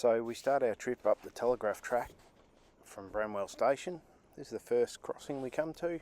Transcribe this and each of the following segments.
So we start our trip up the Telegraph Track from Bramwell Station. This is the first crossing we come to.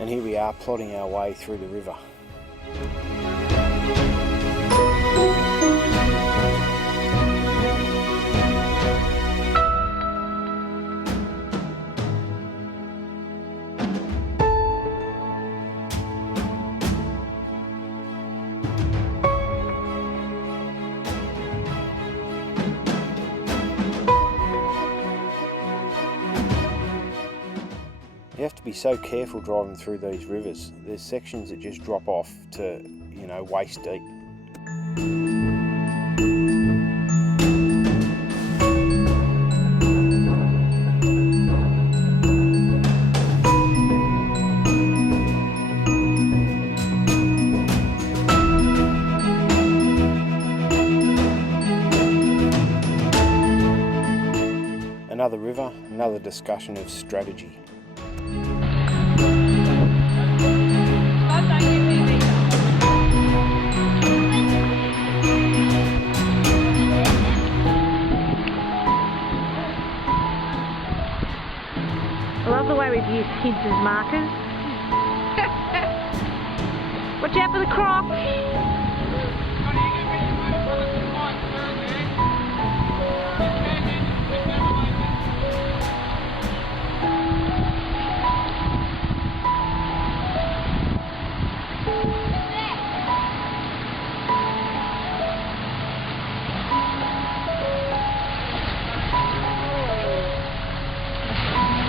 And here we are plodding our way through the river. You have to be so careful driving through these rivers. There's sections that just drop off to, you know, waist deep. Another river, another discussion of strategy. I love the way we've used kids as markers. Watch out for the crocs.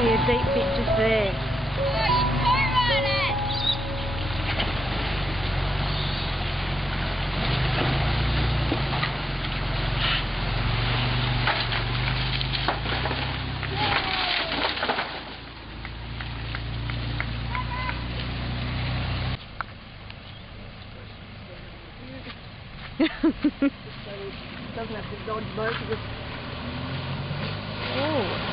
A deep bit just there. Doesn't have to dodge both of us. Oh.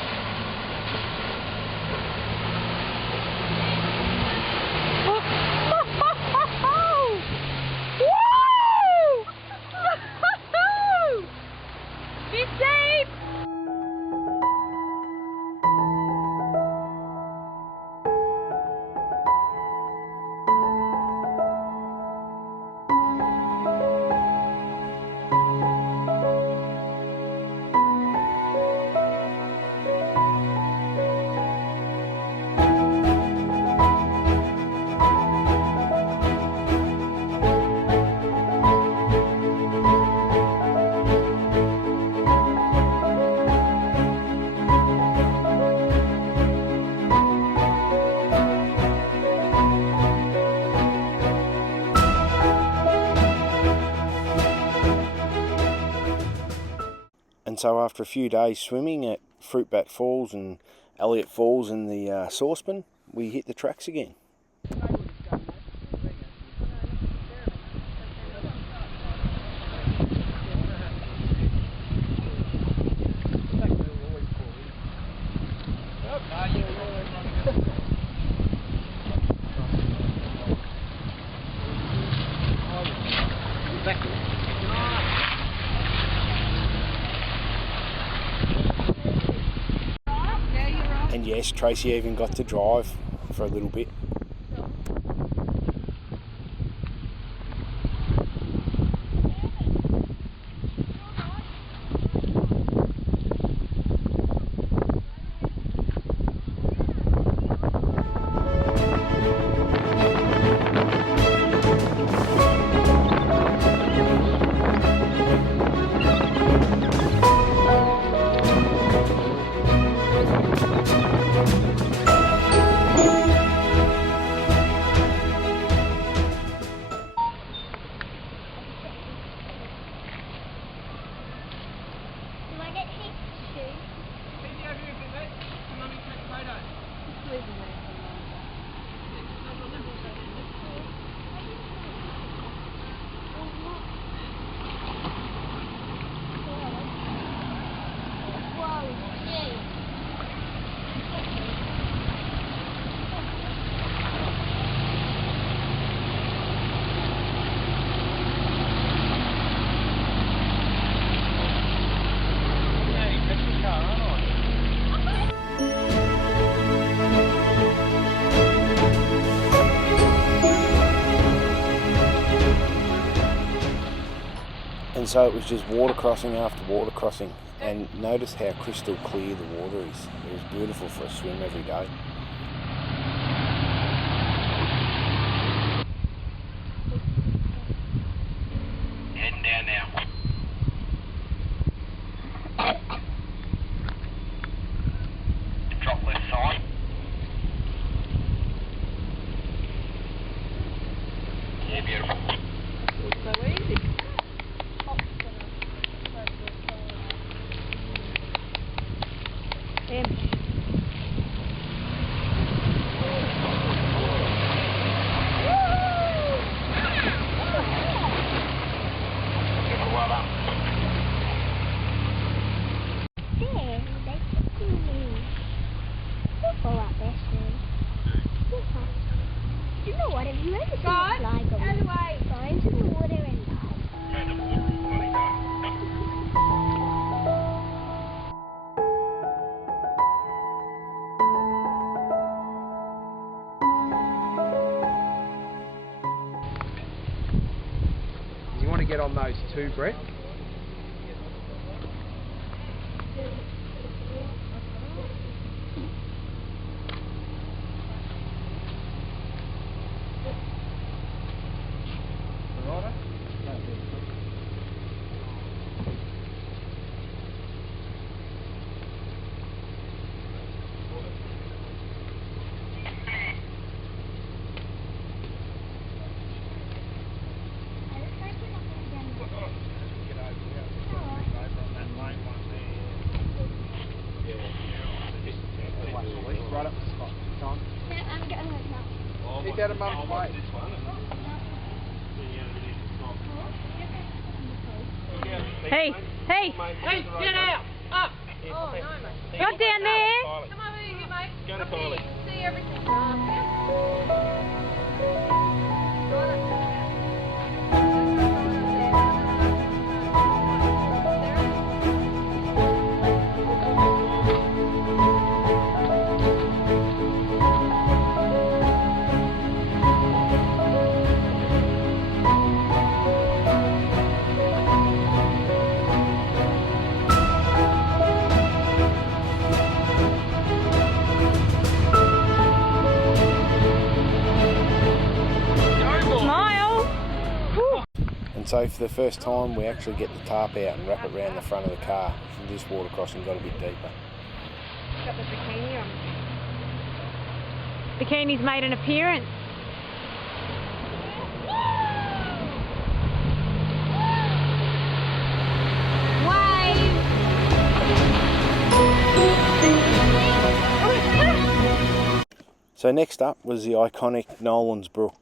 And so after a few days swimming at Fruitbat Falls and Elliot Falls in the Saucepan, we hit the tracks again. And yes, Tracey even got to drive for a little bit. so it was just water crossing after water crossing, and notice how crystal clear the water is. It was beautiful for a swim every day. Heading down now. Drop left side. Yeah, beautiful. It's so easy. Empty. Do you know what? Have you ever seen a fly go into the water and die? You want to get on those two, Brett? Right up the spot. Tom. I'm getting it now. Keep that a month away. Hey, hey, Hey, get out! Up! not down there. Come over here, mate. Go to Kylie. See everything. So for the first time we actually get the tarp out and wrap it around the front of the car. This water crossing got a bit deeper. Got the bikini on. Bikini's made an appearance. So next up was the iconic Nolan's Brook.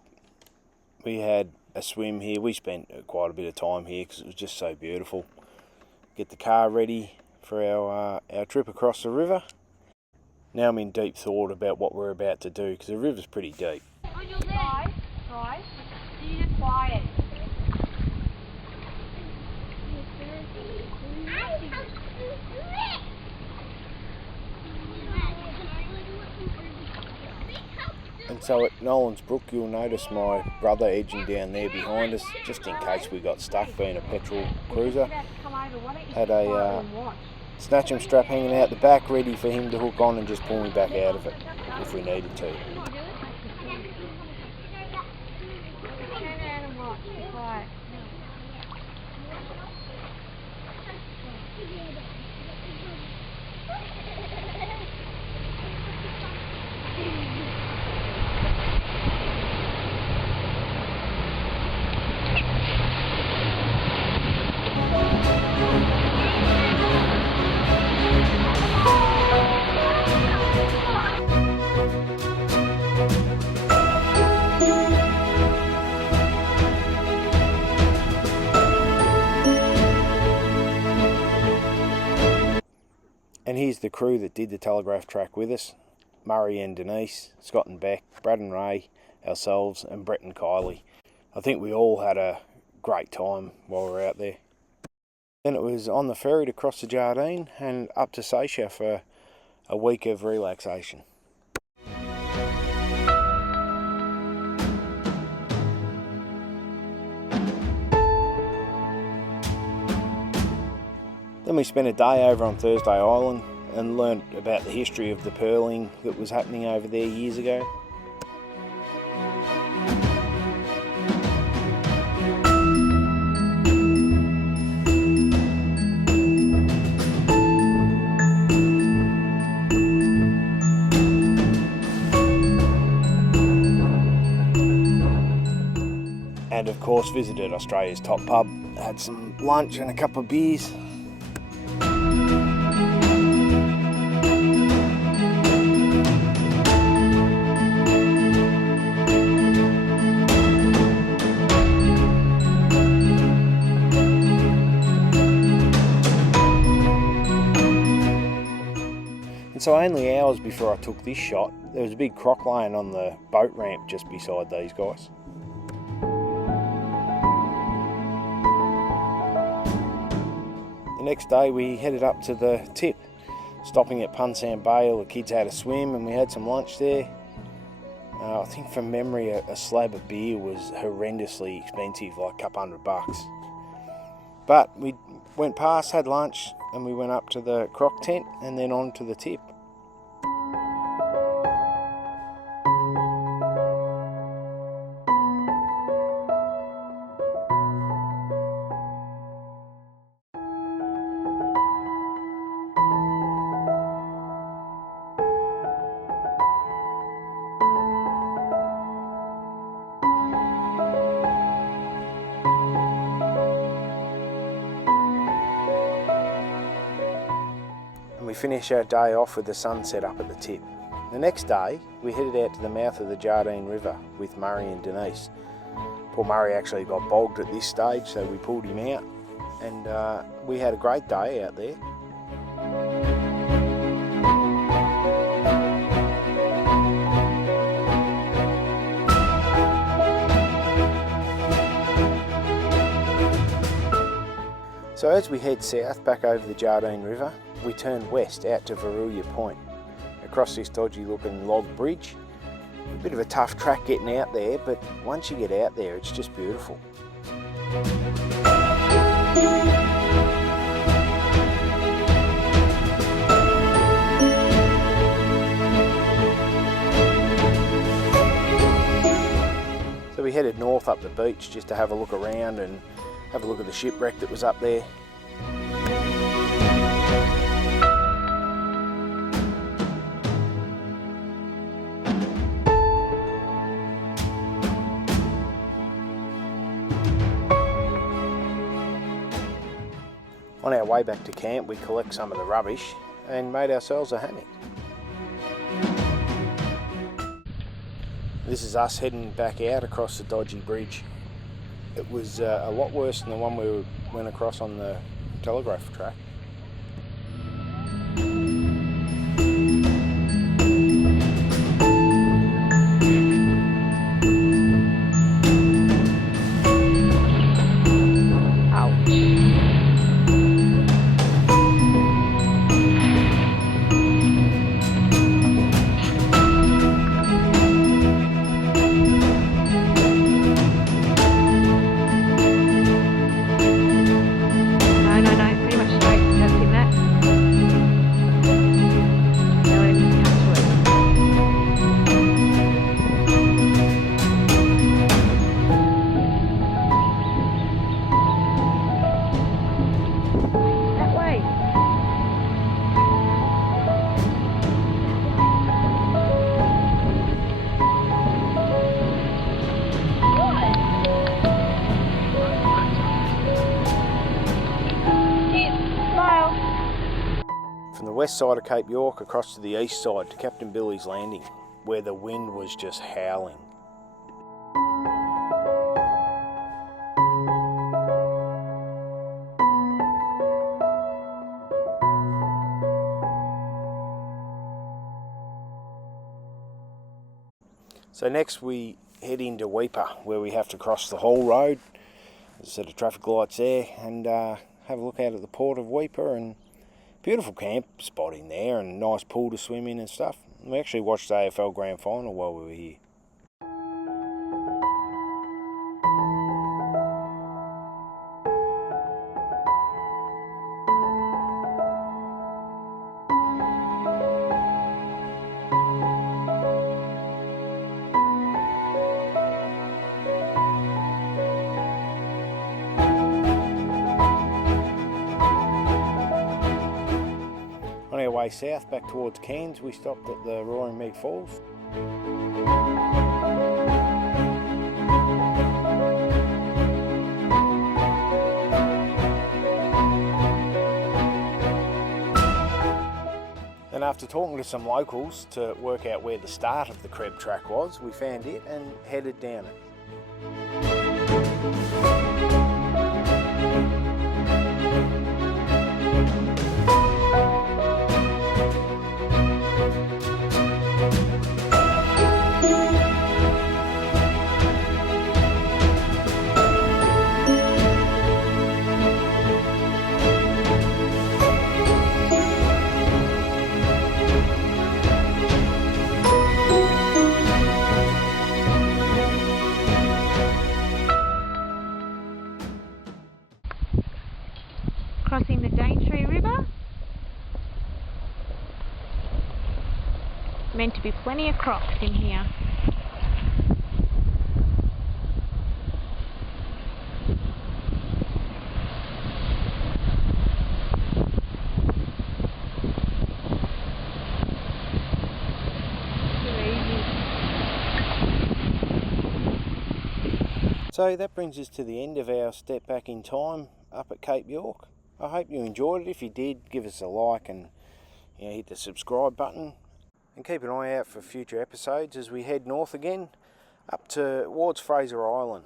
We had a swim here. We spent quite a bit of time here because it was just so beautiful. Get the car ready for our trip across the river. Now I'm in deep thought about what we're about to do because the river's pretty deep. Guys, be quiet. And so at Nolan's Brook you'll notice my brother edging down there behind us just in case we got stuck, being a petrol cruiser. Had a snatch and strap hanging out the back ready for him to hook on and just pull me back out of it if we needed to. And here's the crew that did the Telegraph Track with us. Murray and Denise, Scott and Beck, Brad and Ray, ourselves, and Brett and Kylie. I think we all had a great time while we were out there. Then it was on the ferry to cross the Jardine and up to Seisha for a week of relaxation. Then we spent a day over on Thursday Island and learnt about the history of the pearling that was happening over there years ago. And of course visited Australia's top pub, had some lunch and a couple of beers. And so only hours before I took this shot, there was a big croc laying on the boat ramp just beside these guys. The next day we headed up to the tip, stopping at Punsand Bay. All the kids had a swim and we had some lunch there. I think from memory a slab of beer was horrendously expensive, like a couple $100. But we went past, had lunch, and we went up to the croc tent and then on to the tip. We finished our day off with the sunset up at the tip. The next day we headed out to the mouth of the Jardine River with Murray and Denise. Poor Murray actually got bogged at this stage, so we pulled him out and we had a great day out there. So as we head south back over the Jardine River, we turn west out to Varilya Point, across this dodgy looking log bridge. A bit of a tough track getting out there, but once you get out there it's just beautiful. So we headed north up the beach just to have a look around and have a look at the shipwreck that was up there. On our way back to camp, we collect some of the rubbish and made ourselves a hammock. This is us heading back out across the dodgy bridge. It was a lot worse than the one we went across on the Telegraph Track. From the west side of Cape York across to the east side to Captain Billy's Landing, where the wind was just howling. So next we head into Weeper, where we have to cross the Hall Road. There's a set of traffic lights there, and have a look out at the port of Weeper, and beautiful camp spot in there and nice pool to swim in and stuff. We actually watched the AFL Grand Final while we were here. way south back towards Cairns, we stopped at the Roaring Meg Falls. And after talking to some locals to work out where the start of the CREB track was, we found it and headed down it. Crossing the Daintree River. Meant to be plenty of crocs in here. So that brings us to the end of our step back in time up at Cape York. I hope you enjoyed it. If you did, give us a like and hit the subscribe button. And keep an eye out for future episodes as we head north again up towards Fraser Island.